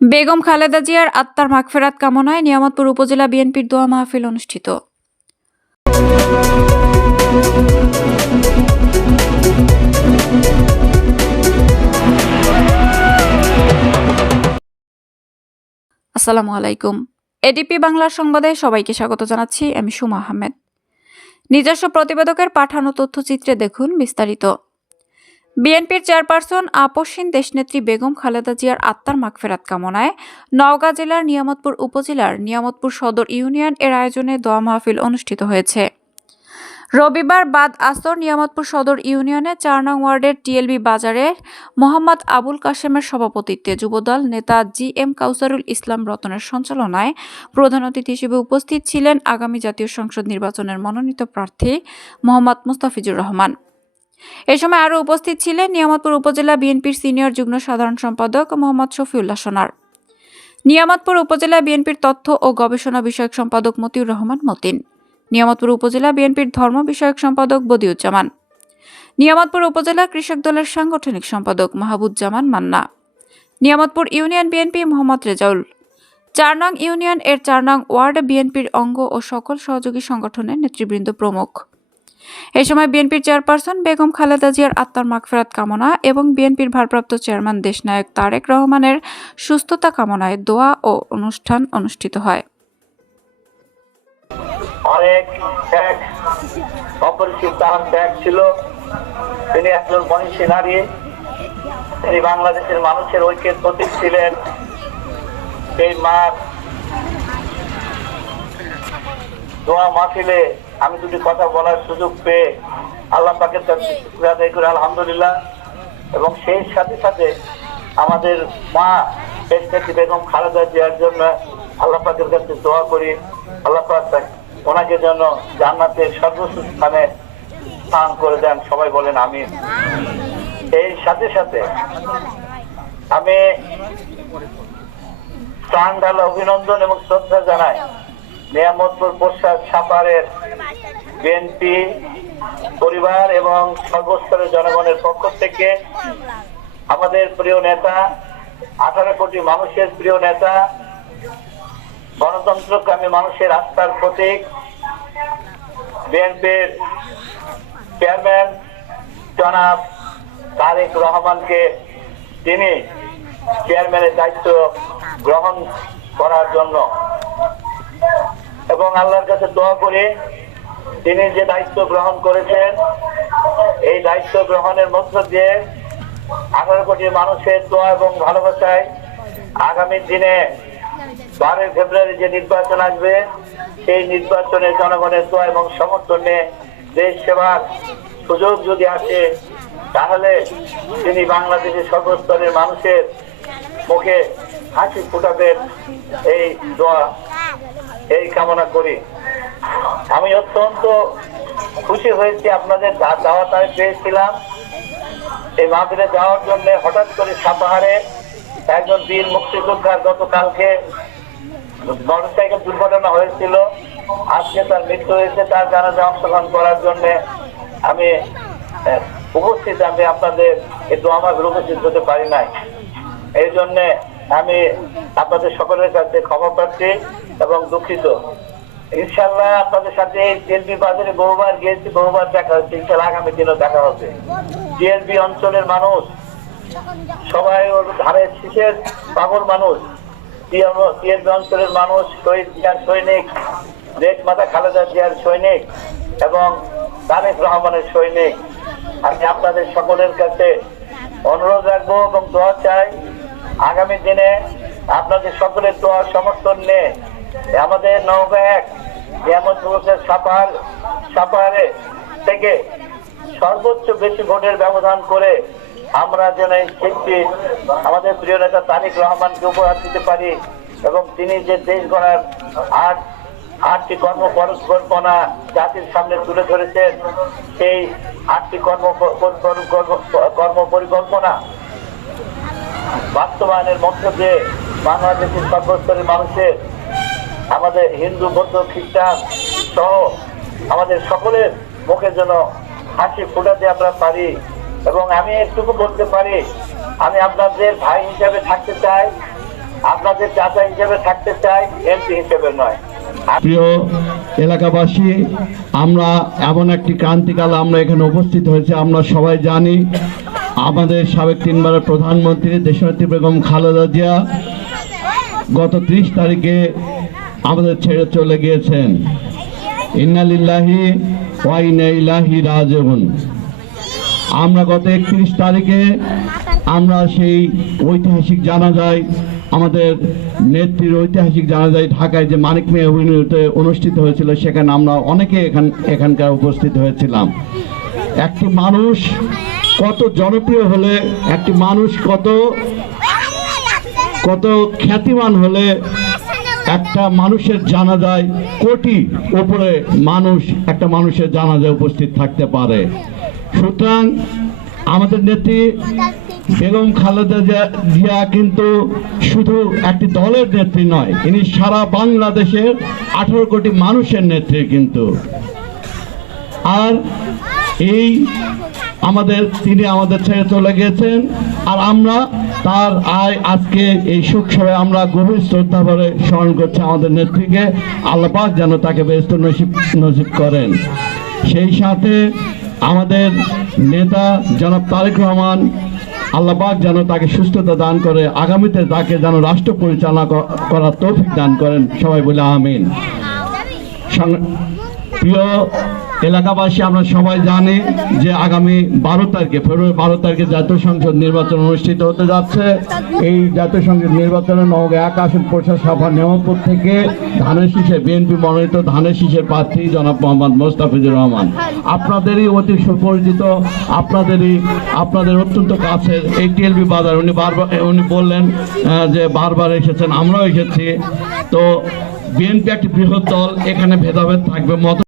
বেগম খালেদা জিয়ার আত্মার মাগফেরাত কামনায় নিয়ামতপুর উপজেলা বিএনপির দোয়া মাহফিল অনুষ্ঠিত। আসসালামু আলাইকুম। এডিপি বাংলার সংবাদে সবাইকে স্বাগত জানাচ্ছি। আমি সুমা আহমেদ। নিজস্ব প্রতিবেদকের পাঠানো তথ্যচিত্রে দেখুন বিস্তারিত। বিএনপির চেয়ারপারসন আপসহীন দেশনেত্রী বেগম খালেদা জিয়ার আত্মার মাগফেরাত কামনায় নওগাঁ জেলার নিয়ামতপুর উপজেলার নিয়ামতপুর সদর ইউনিয়ন এর আয়োজনে দোয়া মাহফিল অনুষ্ঠিত হয়েছে। রবিবার বাদ আসর নিয়ামতপুর সদর ইউনিয়নে ৪ নং ওয়ার্ডের টিএলবি বাজারের মোহাম্মদ আবুল কাশেমের সভাপতিত্বে যুবদল নেতা জি.এম. কাউসারুল ইসলাম রতনের সঞ্চালনায় প্রধান অতিথি হিসেবে উপস্থিত ছিলেন আগামী জাতীয় সংসদ নির্বাচনের মনোনীত প্রার্থী মোহাম্মদ মুস্তাফিজুর রহমান। এ সময় আরও উপস্থিত ছিলেন নিয়ামতপুর উপজেলা বিএনপির সিনিয়র যুগ্ম সাধারণ সম্পাদক মোহাম্মদ শফিউল্লাহ সোনার, নিয়ামতপুর উপজেলা বিএনপির তথ্য ও গবেষণা বিষয়ক সম্পাদক মতিউর রহমান মতিন, নিয়ামতপুর উপজেলা বিএনপির ধর্ম বিষয়ক সম্পাদক বদিউজ্জামান, নিয়ামতপুর উপজেলা কৃষক দলের সাংগঠনিক সম্পাদক মাহবুজ্জামান মান্না, নিয়ামতপুর ইউনিয়ন বিএনপি মোহাম্মদ রেজাউল, ৪ নং ইউনিয়ন এর ৪ নং ওয়ার্ড বিএনপির অঙ্গ ও সকল সহযোগী সংগঠনের নেতৃবৃন্দ প্রমুখ। এ সময় বিএনপির চেয়ারপারসন বেগম খালেদা জিয়ার আত্মার মাগফেরাত কামনা এবং বিএনপির ভারপ্রাপ্ত চেয়ারম্যান দেশনায়ক তারেক রহমানের সুস্থতা কামনায় দোয়া ও অনুষ্ঠান অনুষ্ঠিত হয়। অনেক ত্যাগ, অপরিচিত তার ত্যাগ ছিল। তিনি একজন মনীষী নারী, তিনি বাংলাদেশের মানুষের ঐক্যের প্রতীক ছিলেন। এই মার দোয়া মাহফিলে আমি দুটি কথা বলার সুযোগ পেয়ে আল্লাহ পাকের কাছে শুকরিয়া আদায় করি, আলহামদুলিল্লাহ। এবং সেই সাথে সাথে আমাদের মা দেশনেত্রী বেগম খালেদা জিয়ার জন্য আল্লাহ পাকের কাছে দোয়া করি, আল্লাহ পাক ওনাকে জন্য জান্নাতের সর্বোচ্চ স্থানে স্থান করে দেন। সবাই বলেন আমিন। এই সাথে সাথে আমি প্রাণ ঢালা অভিনন্দন এবং শ্রদ্ধা জানাই নিয়ামতপুর প্রসাদ সাপারের বিএনপি পরিবার এবং সর্বস্তরের জনগণের পক্ষ থেকে আমাদের প্রিয় নেতা, 18 কোটি মানুষের প্রিয় নেতা, গণতন্ত্রকামী মানুষের আস্থার প্রতীক বিএনপির চেয়ারম্যান জনাব তারেক রহমানকে তিনি চেয়ারম্যানের দায়িত্ব গ্রহণ করার জন্য এবং আল্লাহর কাছে দোয়া করি তিনি যে দায়িত্ব গ্রহণ করেছেন এই দায়িত্ব গ্রহণের মধ্য দিয়ে 18 কোটি মানুষের দোয়া এবং ভালোবাসায় আগামী দিনে 12 ফেব্রুয়ারি যে নির্বাচন আসবে সেই নির্বাচনে জনগণের দোয়া এবং সমর্থনে দেশ সেবার সুযোগ যদি আসে তাহলে তিনি বাংলাদেশের সর্বস্তরের মানুষের মুখে হাসি ফুটাবেন। এই দোয়া এই কামনা করি। আমি অত্যন্ত খুশি হয়েছি আপনাদের দাওয়াত আমি পেয়েছিলাম এই মাহফিলে যাওয়ার জন্য। হঠাৎ করে সাপাহারে একজন বীর মুক্তিযোদ্ধার গতকালকে মোটরসাইকেল দুর্ঘটনা হয়েছিল, আজকে তার মৃত্যু হয়েছে। তার জানাজা অংশগ্রহণ করার জন্য আমি উপস্থিত, আমি আপনাদের এই দোয়া মাহফিলে উপস্থিত হতে পারি নাই। এই জন্যে আমি আপনাদের সকলের কাছে ক্ষমা প্রার্থী এবং দুঃখিত। ইনশাল্লাহ আপনাদের সাথে টিএলবি বাজারে বহুবার গিয়েছি, বহুবার দেখা হচ্ছে, ইনশাল্লাহ আগামী দিনও দেখা হবে। টিএলবি অঞ্চলের মানুষ সবাই ওর ধারে শীষের পাগল মানুষ। টিএলবি অঞ্চলের মানুষ শহীদ জিয়ার সৈনিক, দেশ মাতা খালেদা জিয়ার সৈনিক এবং তারেক রহমানের সৈনিক। আমি আপনাদের সকলের কাছে অনুরোধ রাখবো এবং দোয়া চাই আগামী দিনে আপনাদের সকলের দোয়ার সমর্থন নিয়ে আমাদের নওগাঁ 1 নিয়ামতপুর সাপাহারে থেকে সর্বোচ্চ বেশি ভোটের ব্যবধান করে আমরা যেন এই শিল্পী আমাদের প্রিয় নেতা তারেক রহমানকে উপহার দিতে পারি এবং তিনি যে দেশ গড়ার আটটি কর্মপরিকল্পনা জাতির সামনে তুলে ধরেছেন সেই 8টি কর্মপরিকল্পনা বাস্তবায়নের মধ্য দিয়ে বাংলাদেশের সর্বস্তরের মানুষের, আমাদের হিন্দু, বৌদ্ধ, খ্রিস্টান সহ আমাদের সকলের মুখে যেন হাসি ফুটাতে আমরা পারি। এবং আমি একটুকু বলতে পারি, আমি আপনাদের ভাই হিসাবে থাকতে চাই আপনাদের চাচা হিসেবে থাকতে চাই, এমপি হিসেবে নয়। প্রিয় এলাকাবাসী, আমরা এমন একটি ক্রান্তিকালে আমরা এখানে উপস্থিত হয়েছে। আমরা সবাই জানি আমাদের সাবেক 3 বারের প্রধানমন্ত্রী দেশনেত্রী বেগম খালেদা জিয়া গত 30 তারিখে আমাদের ছেড়ে চলে গিয়েছেন। ইন্না লিল্লাহি ওয়া ইন্না ইলাইহি রাজিউন। আমরা গত 31 তারিখে আমরা সেই ঐতিহাসিক জানাজায়, আমাদের নেত্রীর ঐতিহাসিক জানাজায় ঢাকায় যে মানিক মিয়া এভিনিউতে অনুষ্ঠিত হয়েছিল, সেখানে আমরা অনেকে এখানকার উপস্থিত হয়েছিলাম। একটি মানুষ কত জনপ্রিয় হলে, একটি মানুষ কত খ্যাতিমান হলে একটা মানুষের জানাজায় কোটি উপরে মানুষ একটা মানুষের জানাজায় উপস্থিত থাকতে পারে। সুতরাং আমাদের নেত্রী বেগম খালেদা জিয়া কিন্তু শুধু একটি দলের নেত্রী নয়, ইনি সারা বাংলাদেশের 18 কোটি মানুষের নেত্রী কিন্তু। আর তিনি আমাদের ছেড়ে চলে গেছেন, আর আমরা তার আজকে এই শোক সভায় আমরা গভীর শ্রদ্ধা ভরে স্মরণ করছি আমাদের নেত্রীকে। আল্লাহ পাক যেন তাকে বেহেশত নসিব করেন। সেই সাথে আমাদের নেতা জনাব তারেক রহমান, আল্লাহ পাক যেন তাকে সুস্থতা দান করে, আগামীতে তাকে যেন রাষ্ট্র পরিচালনা করার তৌফিক দান করেন। সবাই বলে আমিন। প্রিয় এলাকাবাসী, আমরা সবাই জানি যে আগামী 12 তারিখে, ফেব্রুয়ারি 12 তারিখে জাতীয় সংসদ নির্বাচন অনুষ্ঠিত হতে যাচ্ছে। এই জাতীয় সংসদ নির্বাচনে নওগাঁ 1 আসন প্রশাসন সভা নেওয়াপুর থেকে ধানের শীষে বিএনপি মনোনীত ধানের শীষের প্রার্থী জনাব মোহাম্মদ মোস্তাফিজুর রহমান, আপনাদেরই অতি সুপরিচিত, আপনাদের অত্যন্ত কাছের এই টিএলবি বাজার। উনি বললেন যে বারবার এসেছেন, আমরাও এসেছি। তো বিএনপি একটি বৃহৎ দল, এখানে ভেদাভেদ থাকবে, মত